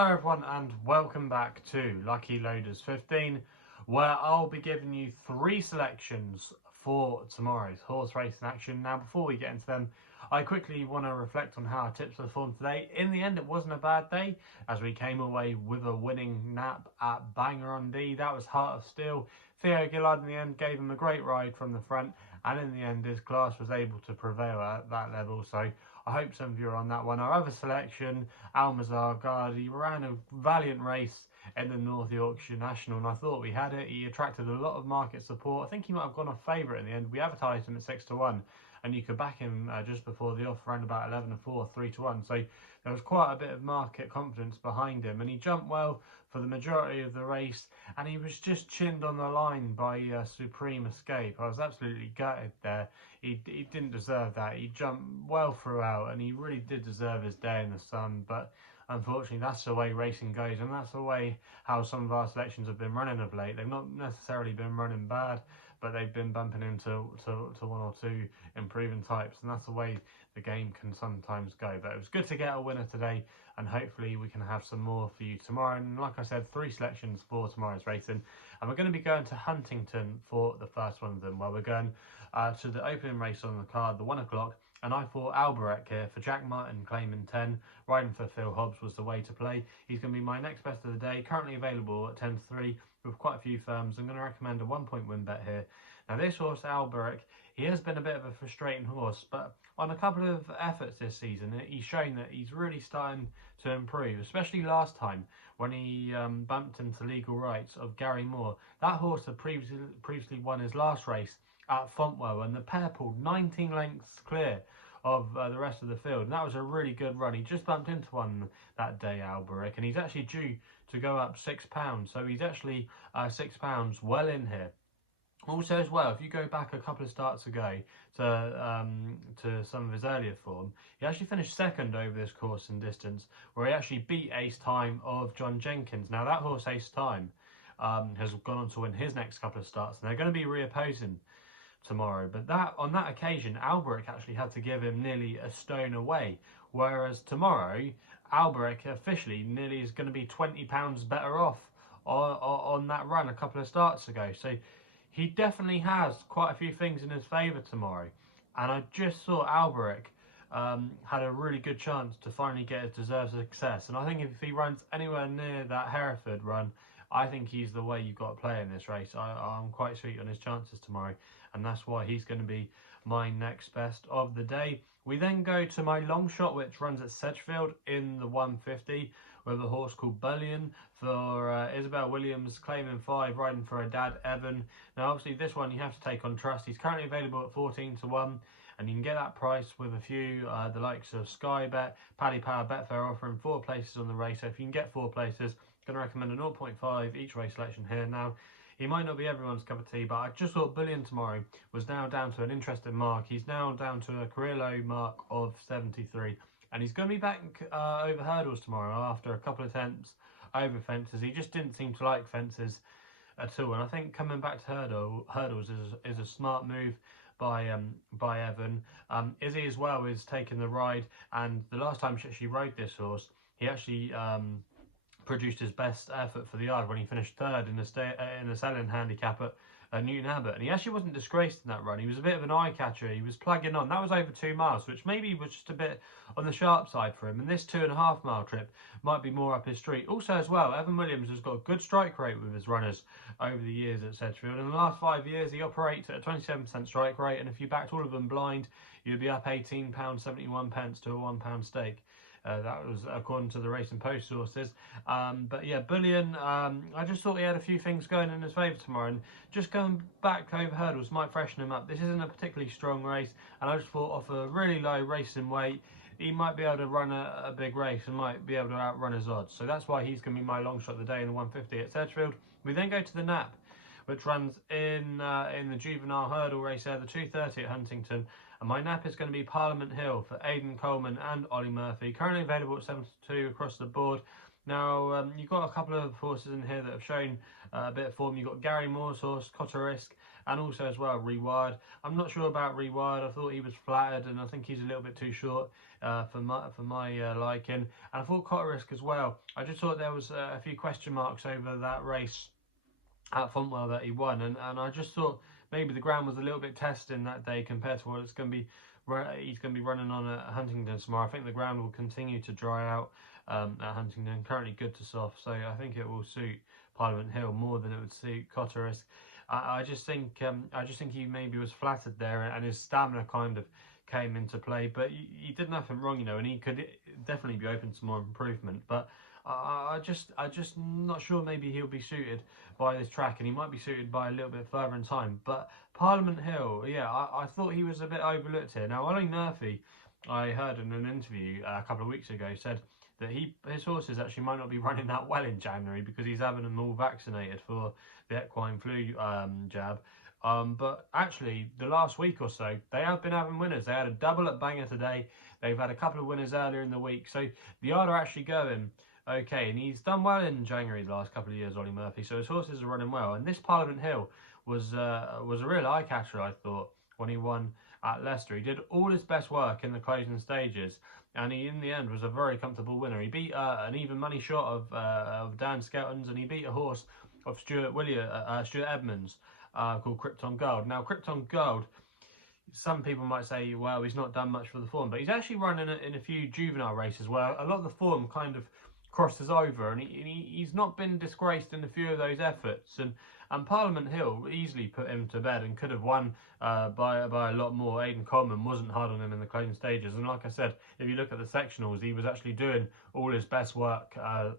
Hello everyone and welcome back to Lucky Loaders 15, where I'll be giving you 3 selections for tomorrow's horse racing action. Now before we get into them, I quickly want to reflect on how our tips performed today. In the end, it wasn't a bad day as we came away with a winning nap at Banger on D. That was Heart of Steel. Theo Gillard in the end gave him a great ride from the front, and in the end his class was able to prevail at that level. So I hope some of you are on that one. Our other selection, Almazar Guard, he ran a valiant race in the North Yorkshire National, and I thought we had it. He attracted a lot of market support. I think he might have gone off favourite in the end. We advertised him at 6-1, and you could back him just before the offer around about 11-4, 3-1. So there was quite a bit of market confidence behind him, and he jumped well for the majority of the race, and he was just chinned on the line by Supreme Escape. I was absolutely gutted there. He didn't deserve that. He jumped well throughout, and he really did deserve his day in the sun, but unfortunately that's the way racing goes, and that's the way how some of our selections have been running of late. They've not necessarily been running bad, but they've been bumping into one or two improving types, and that's the way the game can sometimes go. But it was good to get a winner today, and hopefully we can have some more for you tomorrow. And like I said, 3 selections for tomorrow's racing, and we're going to be going to Huntingdon for the first one of them, where we're going to the opening race on the card, the 1 o'clock. And I thought Albrecht here for Jack Martin claiming 10, riding for Phil Hobbs was the way to play. He's going to be my next best of the day, currently available at 10-3 with quite a few firms. I'm going to recommend a 1-point win bet here. Now this horse, Albrecht, he has been a bit of a frustrating horse, but on a couple of efforts this season, he's shown that he's really starting to improve, especially last time when he bumped into Legal Rights of Gary Moore. That horse had previously won his last race at Fontwell, and the pair pulled 19 lengths clear of the rest of the field, and that was a really good run. He just bumped into one that day, Albrecht, and he's actually due to go up £6, so he's actually £6 well in here. Also as well, if you go back a couple of starts ago to some of his earlier form, he actually finished second over this course in distance, where he actually beat Ace Time of John Jenkins. Now that horse, Ace Time, has gone on to win his next couple of starts, and they're going to be reopposing tomorrow. But on that occasion, Albrecht actually had to give him nearly a stone away, whereas tomorrow Albrecht officially nearly is going to be £20 better off on that run a couple of starts ago. So he definitely has quite a few things in his favour tomorrow, and I just thought Albrecht had a really good chance to finally get his deserved success. And I think if he runs anywhere near that Hereford run, I think he's the way you've got to play in this race. I'm quite sweet on his chances tomorrow, and that's why he's going to be my next best of the day. We then go to my Longshot, which runs at Sedgefield in the 150 with a horse called Bullion for Isabel Williams, claiming 5, riding for her dad Evan. Now obviously this one you have to take on trust. He's currently available at 14-1, and you can get that price with a few the likes of SkyBet, Paddy, Betfair offering 4 places on the race. So if you can get 4 places, I'm going to recommend a 0.5 each way selection here. Now he might not be everyone's cup of tea, but I just thought Bullion tomorrow was now down to an interesting mark. He's now down to a career low mark of 73, and he's going to be back over hurdles tomorrow after a couple of attempts over fences. He just didn't seem to like fences at all, and I think coming back to hurdles is a smart move by Evan. Izzy as well is taking the ride, and the last time she actually rode this horse, he actually produced his best effort for the yard when he finished 3rd in the selling handicap at Newton Abbott, and he actually wasn't disgraced in that run. He was a bit of an eye catcher. He was plugging on. That was over 2 miles, which maybe was just a bit on the sharp side for him, and this 2.5 mile trip might be more up his street. Also as well, Evan Williams has got a good strike rate with his runners over the years at Sedgefield. In the last 5 years he operates at a 27% strike rate, and if you backed all of them blind, you'd be up £18.71 to a £1 stake. That was according to the Racing Post sources. But yeah, Bullion, I just thought he had a few things going in his favour tomorrow, and just going back over hurdles might freshen him up. This isn't a particularly strong race, and I just thought off a really low racing weight, he might be able to run a big race and might be able to outrun his odds. So that's why he's going to be my long shot of the day in the 150 at Sedgefield. We then go to the Nap, which runs in the juvenile hurdle race there, the 230 at Huntingdon. And my nap is going to be Parliament Hill for Aidan Coleman and Ollie Murphy, currently available at 72 across the board. Now, you've got a couple of horses in here that have shown a bit of form. You've got Gary Moore's horse, Cotterisk, and also as well Rewired. I'm not sure about Rewired. I thought he was flattered, and I think he's a little bit too short for my liking. And I thought Cotterisk as well. I just thought there was a few question marks over that race at Fontwell that he won, and I just thought maybe the ground was a little bit testing that day compared to what it's going to be. He's going to be running on at Huntingdon tomorrow. I think the ground will continue to dry out at Huntingdon. Currently good to soft, so I think it will suit Parliament Hill more than it would suit Cotterisk. I just think he maybe was flattered there, and his stamina kind of came into play. But he did nothing wrong, and he could definitely be open to more improvement. But I just not sure. Maybe he'll be suited by this track, and he might be suited by a little bit further in time. But Parliament Hill, yeah, I thought he was a bit overlooked here. Now, Ollie Murphy, I heard in an interview a couple of weeks ago, said that his horses actually might not be running that well in January because he's having them all vaccinated for the equine flu jab. But actually, the last week or so, they have been having winners. They had a double at Bangor today. They've had a couple of winners earlier in the week. So the yard are actually going okay, and he's done well in January the last couple of years, Ollie Murphy. So his horses are running well. And this Parliament Hill was a real eye catcher, I thought, when he won at Leicester. He did all his best work in the closing stages, and he in the end was a very comfortable winner. He beat an even money shot of Dan Skelton's, and he beat a horse of Stuart Edmonds called Krypton Gold. Now, Krypton Gold, some people might say, well, he's not done much for the form, but he's actually run in a few juvenile races where a lot of the form kind of crosses over, and he's not been disgraced in a few of those efforts, and Parliament Hill easily put him to bed and could have won by a lot more. Aidan Coleman wasn't hard on him in the closing stages, and like I said, if you look at the sectionals, he was actually doing all his best work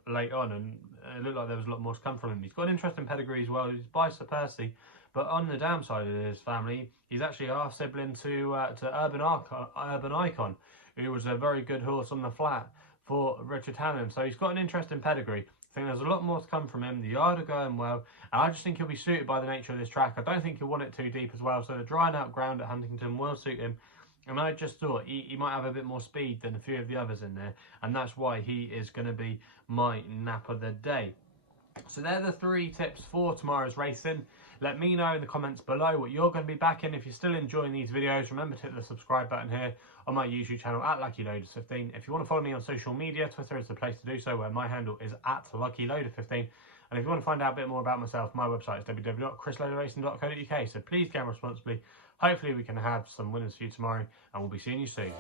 late on, and it looked like there was a lot more to come from him. He's got an interesting pedigree as well. He's by Sir Percy, but on the downside of his family, he's actually a half sibling to Urban Icon, who was a very good horse on the flat for Richard Hannon. So he's got an interesting pedigree. I think there's a lot more to come from him. The yard are going well, and I just think he'll be suited by the nature of this track. I don't think he'll want it too deep as well, so the drying out ground at Huntingdon will suit him. And I just thought he might have a bit more speed than a few of the others in there, and that's why he is going to be my nap of the day. So they're the 3 tips for tomorrow's racing. Let me know in the comments below what you're going to be backing. If you're still enjoying these videos, remember to hit the subscribe button here on my YouTube channel at LuckyLoaders15. If you want to follow me on social media, Twitter is the place to do so, where my handle is at LuckyLoader15. And if you want to find out a bit more about myself, my website is www.chrisloaderracing.co.uk. So please gamble responsibly. Hopefully we can have some winners for you tomorrow, and we'll be seeing you soon.